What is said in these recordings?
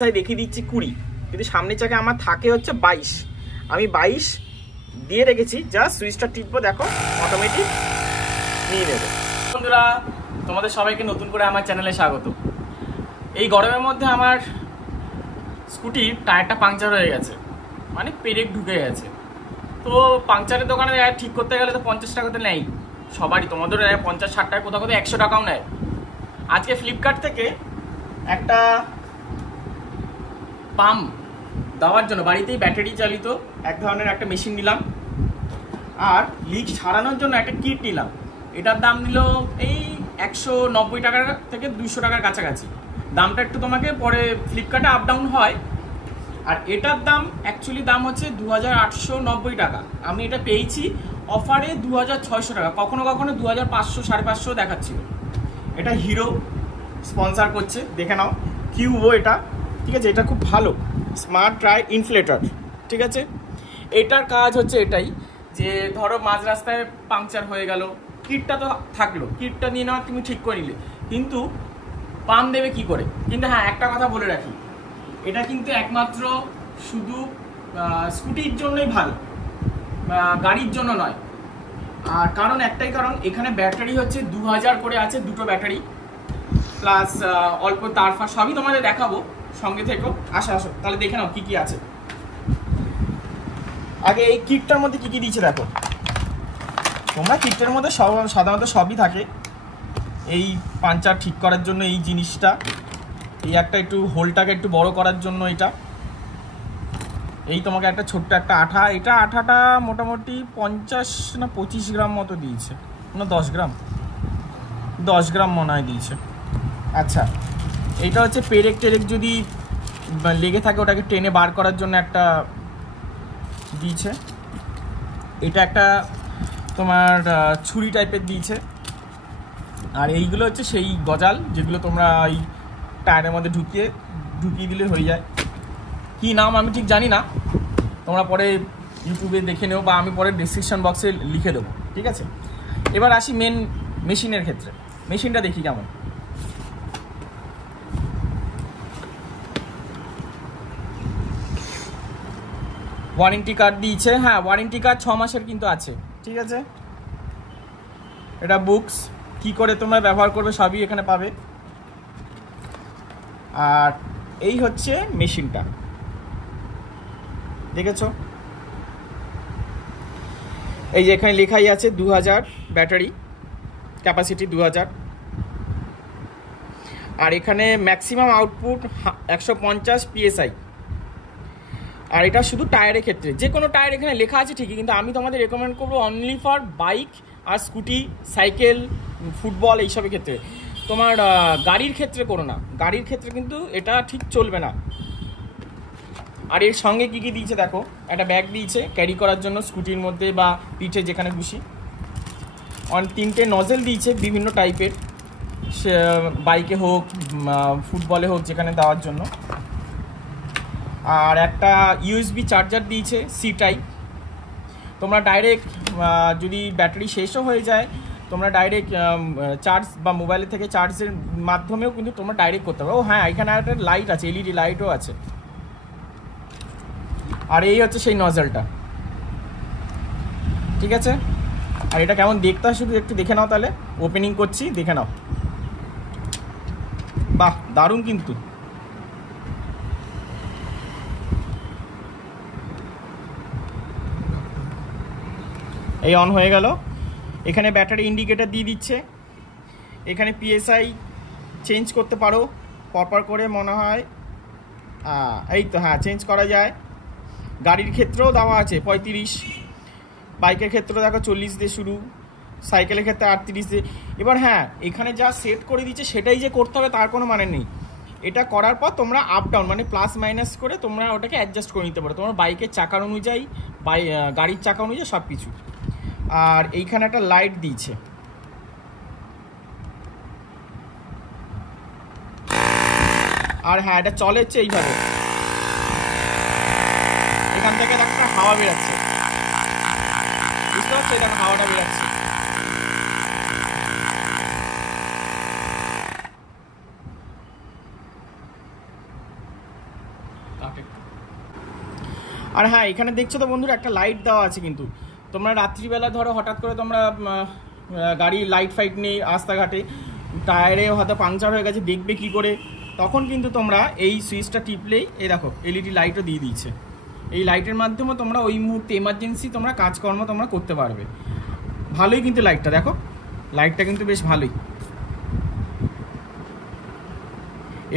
দেখিয়ে দিচ্ছি 20, কিন্তু সামনের চাকা আমার থাকে হচ্ছে 22। আমি 22 দিয়ে রেখেছি, জাস্ট সুইচটা টিপবো, দেখো অটোমেটিক নিয়ে নেবে। বন্ধুরা, তোমাদের সবাইকে নতুন করে আমার চ্যানেলে স্বাগত। এই গরমের মধ্যে আমার স্কুটির টায়ারটা পাংচার হয়ে গেছে, মানে পেরেক ঢুকে গেছে। তো পাংচারের দোকানে ঠিক করতে গেলে তো 50 টাকাতে নেয় সবারই, তোমাদের 50-60 টাকা, কোথাও কোথাও 100 টাকাও নেয়। আজকে ফ্লিপকার্ট থেকে একটা পাম্প দেওয়ার জন্য বাড়িতেই ব্যাটারি চালিত এক ধরনের একটা মেশিন নিলাম, আর লিক সারানোর জন্য একটা কিট নিলাম। এটার দাম নিল এই 190 টাকা থেকে 200 টাকার কাছাকাছি। দামটা একটু তোমাকে পরে ফ্লিপকার্টে আপ ডাউন হয়। আর এটার দাম অ্যাকচুয়ালি দাম হচ্ছে 2890 টাকা। আমি এটা পেয়েছি অফারে 2600 টাকা, কখনো কখনো 2500 550 দেখাচ্ছিল। এটা হিরো স্পন্সার করছে, দেখে নাও। কিউবো এটা, ঠিক আছে। এটা খুব ভালো, স্মার্ট ট্রাই ইনফ্লেটর, ঠিক আছে। এটার কাজ হচ্ছে এটাই যে ধরো মাঝ রাস্তায় পাংচার হয়ে গেল, কিটটা তো থাকলো, কিটটা নিয়ে নেওয়া তুমি ঠিক করে নিলে, কিন্তু পাম্প দেবে কি করে? কিন্তু হ্যাঁ, একটা কথা বলে রাখি, এটা কিন্তু একমাত্র শুধু স্কুটির জন্যই ভালো, গাড়ির জন্য নয়। আর কারণ একটাই কারণ, এখানে ব্যাটারি হচ্ছে 2000 করে আছে, দুটো ব্যাটারি প্লাস অল্প তারফা, সবই তোমাদের দেখাবো, সঙ্গে থেকো। আসো আসো তাহলে দেখে নাও কি কি আছে। আগে এই কিটটার মধ্যে কি কি দিয়েছে দেখো তোমরা। কিটটার মধ্যে সব সাধারণত সবই থাকে। এই পাঞ্চার ঠিক করার জন্য এই জিনিসটা, এই একটা একটু হোলটাকে একটু বড় করার জন্য এটা, এই তোমাকে একটা ছোট্ট একটা আঠা, এটা আঠাটা মোটামুটি 50 না 25 গ্রাম মতো দিয়েছে, না 10 গ্রাম মনে হয় দিয়েছে। আচ্ছা, এইটা হচ্ছে পেরেক টেরেক যদি লেগে থাকে ওটাকে টেনে বার করার জন্য একটা দিয়েছে। এটা একটা তোমার ছুরি টাইপের দিয়েছে। আর এইগুলো হচ্ছে সেই গজাল যেগুলো তোমরা এই টায়ারের মধ্যে ঢুকিয়ে দিলে হয়ে যায়। কি নাম আমি ঠিক জানি না, তোমরা পরে ইউটিউবে দেখে নেও, বা আমি পরে ডেসক্রিপশন বক্সে লিখে দেবো, ঠিক আছে। এবার আসি মেন মেশিনের ক্ষেত্রে। মেশিনটা দেখি কেমন। ওয়ারেন্টি কার্ড দিয়েছে, হ্যাঁ ওয়ারেন্টি কার্ড 6 মাসের কিন্তু আছে, ঠিক আছে। এটা বুকস, কি করে তোমরা ব্যবহার করবে সবই এখানে পাবে। আর এই হচ্ছে মেশিনটা, দেখেছো? এই যে এখানে লেখাই আছে 2000 ব্যাটারি ক্যাপাসিটি 2000, আর এখানে ম্যাক্সিমাম আউটপুট 150 PSI। আর এটা শুধু টায়ারের ক্ষেত্রে, যে কোনো টায়ার এখানে লেখা আছে ঠিকই, কিন্তু আমি তোমাদের রেকমেন্ড করবো অনলি ফর বাইক আর স্কুটি, সাইকেল, ফুটবল এইসবের ক্ষেত্রে। তোমার গাড়ির ক্ষেত্রে করো না, গাড়ির ক্ষেত্রে কিন্তু এটা ঠিক চলবে না। আর এর সঙ্গে কী কী দিয়েছে দেখো, একটা ব্যাগ দিয়েছে ক্যারি করার জন্য স্কুটির মধ্যে বা পিঠে যেখানে খুশি। 3টে নজেল দিয়েছে বিভিন্ন টাইপের, বাইকে হোক ফুটবলে হোক যেখানে দেওয়ার জন্য। আর একটা USB চার্জার দিয়েছে সি টাইপ। তোমরা ডাইরেক্ট যদি ব্যাটারি শেষও হয়ে যায়, তোমরা ডাইরেক্ট চার্জ বা মোবাইলের থেকে চার্জের মাধ্যমেও কিন্তু তোমরা ডাইরেক্ট করতে পারো। ও হ্যাঁ, এখানে একটা লাইট আছে, LED লাইটও আছে। আর এই হচ্ছে সেই নজলটা, ঠিক আছে। আর এটা কেমন দেখতে হয় শুধু একটু দেখে নাও, তাহলে ওপেনিং করছি, দেখে নাও। বাহ, দারুণ কিন্তু। এই অন হয়ে গেল। এখানে ব্যাটারি ইন্ডিকেটর দিয়ে দিচ্ছে। এখানে PSI চেঞ্জ করতে পারো পরপর করে, মনে হয় এই তো, হ্যাঁ চেঞ্জ করা যায়। গাড়ির ক্ষেত্রেও দেওয়া আছে 35, বাইকের ক্ষেত্রেও দেখো 40 দিয়ে শুরু, সাইকেলের ক্ষেত্রে 38 দিয়ে। এবার হ্যাঁ, এখানে যা সেট করে দিচ্ছে সেটাই যে করতে হবে তার কোনো মানে নেই। এটা করার পর তোমরা আপ ডাউন মানে প্লাস মাইনাস করে তোমরা ওটাকে অ্যাডজাস্ট করে নিতে পারো, তোমার বাইকের চাকার অনুযায়ী, গাড়ির চাকা অনুযায়ী সব কিছু। আর এইখানে একটা লাইট দিয়েছে। আর হ্যাঁ, এটা চলে হচ্ছে এইভাবে, এখান থেকে একটা হাওয়া বেরাচ্ছে, বুঝতে পারছো? এটা হাওয়াটা বেরাচ্ছে। আর হ্যাঁ, এখানে দেখছো তো বন্ধুরা একটা লাইট দেওয়া আছে, কিন্তু তোমরা রাত্রিবেলা ধরো হঠাৎ করে তোমরা গাড়ি লাইট ফাইট নেই রাস্তাঘাটে, টায়ারে হয়তো পাংচার হয়ে গেছে, দেখবে কি করে, তখন কিন্তু তোমরা এই সুইচটা টিপলেই এই দেখো এলইডি লাইটও দিয়ে দিয়েছে। এই লাইটের মাধ্যমে তোমরা ওই মুহূর্তে এমার্জেন্সি তোমরা কাজকর্ম তোমরা করতে পারবে। ভালোই কিন্তু লাইটটা, দেখো লাইটটা কিন্তু বেশ ভালোই।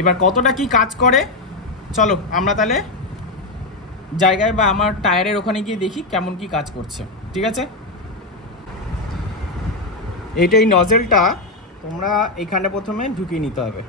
এবার কতটা কি কাজ করে চলো আমরা তাহলে জায়গায় বা আমার টায়ারের ওখানে গিয়ে দেখি কেমন কি কাজ করছে, ঠিক আছে? এইটাই নজেলটা তোমরা এখানে প্রথমে ঢুকিয়ে নিতে হবে।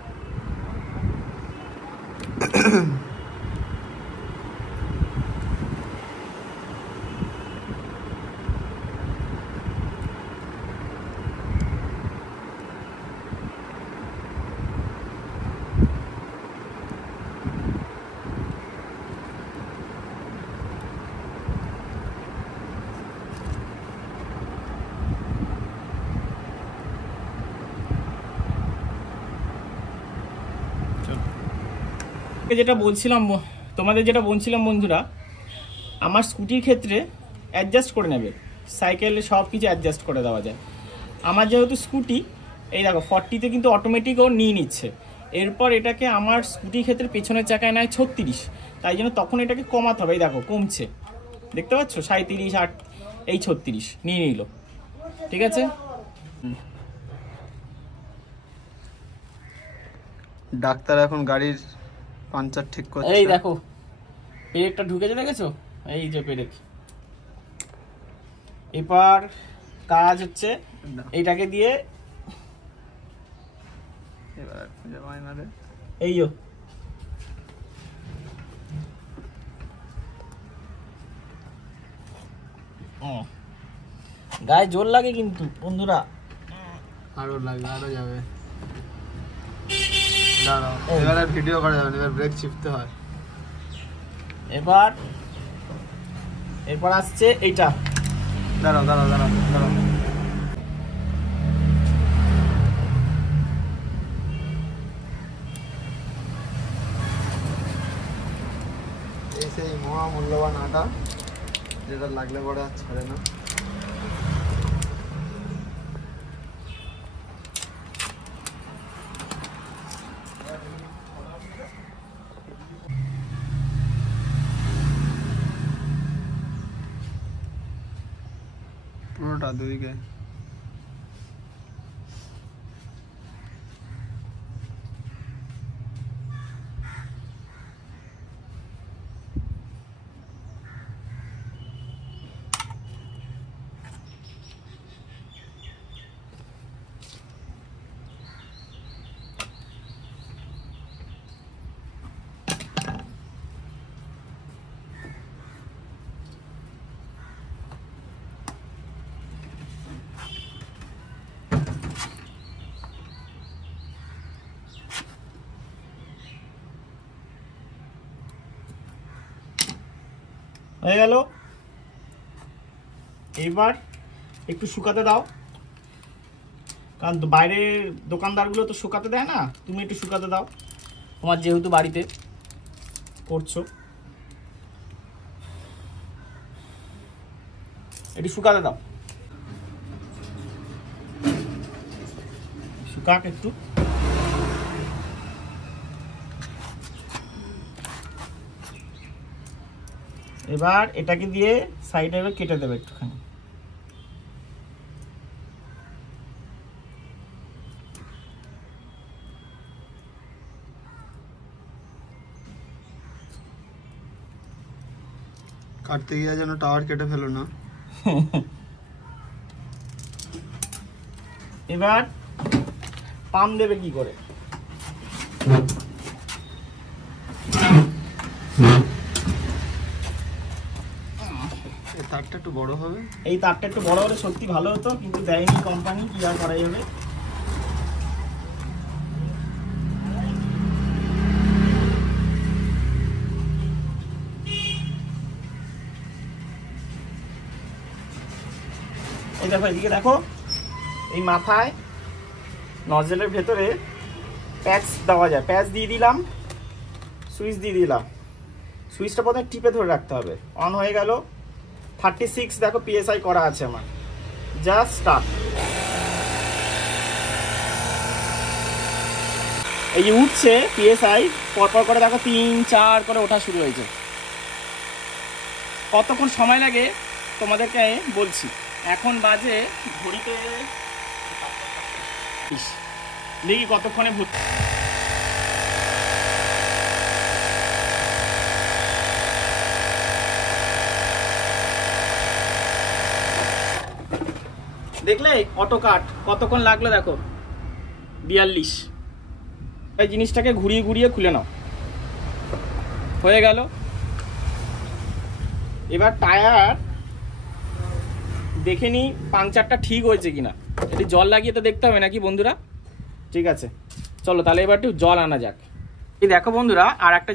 তোমাদের যেটা বলছিলাম বন্ধুরা, আমার স্কুটির ক্ষেত্রে অ্যাডজাস্ট করে নেবে, সাইকেলে সব কিছু অ্যাডজাস্ট করে দেওয়া যায়। আমার যেহেতু স্কুটি, এই দেখো 40-তে কিন্তু অটোমেটিক ও নিয়ে নিচ্ছে। এরপর এটাকে আমার স্কুটির ক্ষেত্রে পেছনের চাকায় নেয় 36, তাই জন্য তখন এটাকে কমাতে হবে। এই দেখো কমছে, দেখতে পাচ্ছ 37, 8, এই 36 নিয়ে নিল, ঠিক আছে? ডাক্তার এখন গাড়ির পাঞ্চার ঠিক করছে। এই দেখো পেরেকটা ঢুকেছে, দেখেছো? এই যে পেরেক। এবার কাজ হচ্ছে এইটাকে দিয়ে এবার এই গায়ে জোর লাগে কিন্তু বন্ধুরা, আরো লাগবে, আরো যাবে। দাঁড়াও, এবার আর ভিডিও করা যাবে না, এবার ব্রেক চিপতে হয়। এরপর আসছে এইটা। দাঁড়াও দাঁড়াও দাঁড়াও দাঁড়াও, এই সেই মহা মূল্যবান আটা, যেটা লাগলে পরে আর ছাড়ে না। পুরোটা দুদিকে। হয়ে গেল। এবার একটু শুকাতে দাও, কারণ বাইরের দোকানদারগুলো তো শুকাতে দেয় না, তুমি একটু শুকাতে দাও, তোমার যেহেতু বাড়িতে করছো। একটু শুকাতে দাও, শুকাক একটু। এবার এটাকে দিয়ে সাইডে কেটে দেবে একটুখানি। কাটতে গিয়ে যেন টাওয়ার কেটে ফেলো না। এবার পাম দেবে কি করে? তারটা একটু বড় হবে, এই তারটা একটু বড় হলে সত্যি ভালো হতো, কিন্তু দেয়নি কোম্পানি, কি আর করা যাবে। এই দেখো, এদিকে দেখো, এই মাথায় নজেলের ভেতরে প্যাচ দেওয়া যায়, প্যাচ দিয়ে দিলাম, সুইচ দিয়ে দিলাম, সুইচটা প্রথমে টিপে ধরে রাখতে হবে। অন হয়ে গেল। 36 দেখো PSI করা আছে আমার। Just start. এই যে উঠছে PSI, পরপর করে দেখো 3 4 করে ওঠা শুরু হয়েছে। কতক্ষণ সময় লাগে তোমাদেরকে বলছি। এখন বাজে ঘড়িতে দেখি কতক্ষণে ভর্তি। দেখলে অটো কাট কতক্ষণ লাগলো দেখো, 42। এই জিনিসটাকে ঘুরিয়ে ঘুরিয়ে খুলে নাও। হয়ে গেল। এবার টায়ার দেখে নি পাংচারটা ঠিক হয়েছে কিনা। এটি জল লাগিয়ে তো দেখতে হবে নাকি বন্ধুরা? ঠিক আছে, চলো তাহলে এবার একটু জল আনা যাক। এই দেখো বন্ধুরা, আর একটা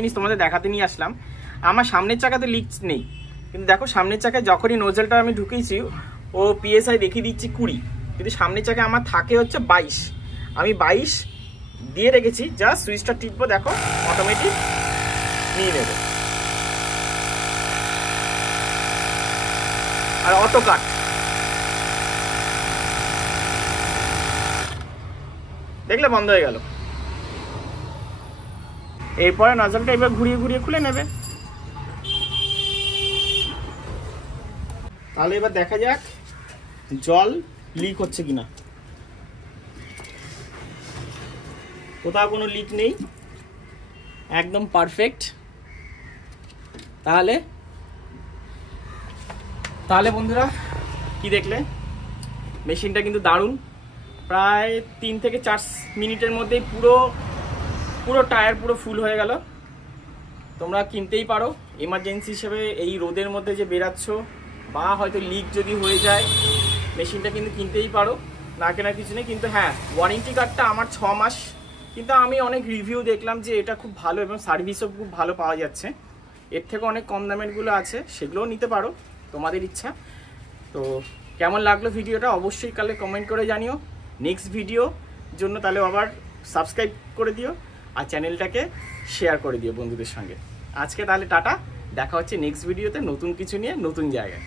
জিনিস তোমাদের দেখাতে নিয়ে আসলাম। আমার সামনের চাকাতে লিক নেই, কিন্তু দেখো সামনের চাকায় যখনই নোজেলটা আমি ঢুকেছি ও PSI দেখিয়ে দিচ্ছি 20, কিন্তু সামনের চাকায় আমার থাকে হচ্ছে 22। আমি 22 দিয়ে রেখেছি। জাস্ট সুইচটা টিপবো, দেখো অটোমেটিক নিয়ে নেবে। আর অটো কাট দেখলে বন্ধ হয়ে গেল। এরপরে নজলটা এবার ঘুরিয়ে ঘুরিয়ে খুলে নেবে। তাহলে এবার দেখা যাক জল লিক হচ্ছে কিনা। কোথাও কোনো লিক নেই, একদম পারফেক্ট। তাহলে বন্ধুরা কি দেখলে, মেশিনটা কিন্তু দারুণ। প্রায় 3 থেকে 4 মিনিটের মধ্যেই পুরো টায়ার পুরো ফুল হয়ে গেল। তোমরা কিনতেই পারো এমার্জেন্সি হিসেবে। এই রোদের মধ্যে যে বেরাচ্ছ বা হয়তো লিক যদি হয়ে যায়, মেশিনটা কিন্তু কিনতেই পারো, না কেনার কিছু নেই। কিন্তু হ্যাঁ, ওয়ারেন্টি কার্ডটা আমার 6 মাস। কিন্তু আমি অনেক রিভিউ দেখলাম যে এটা খুব ভালো এবং সার্ভিসও খুব ভালো পাওয়া যাচ্ছে। এর থেকে অনেক কম দামেরগুলো আছে, সেগুলোও নিতে পারো, তোমাদের ইচ্ছা। তো কেমন লাগলো ভিডিওটা অবশ্যই কালে কমেন্ট করে জানিও। নেক্সট ভিডিওর জন্য তাহলে আবার সাবস্ক্রাইব করে দিও আর চ্যানেলটাকে শেয়ার করে দিও বন্ধুদের সঙ্গে। আজকে তাহলে টাটা, দেখা হচ্ছে নেক্সট ভিডিওতে নতুন কিছু নিয়ে নতুন জায়গায়।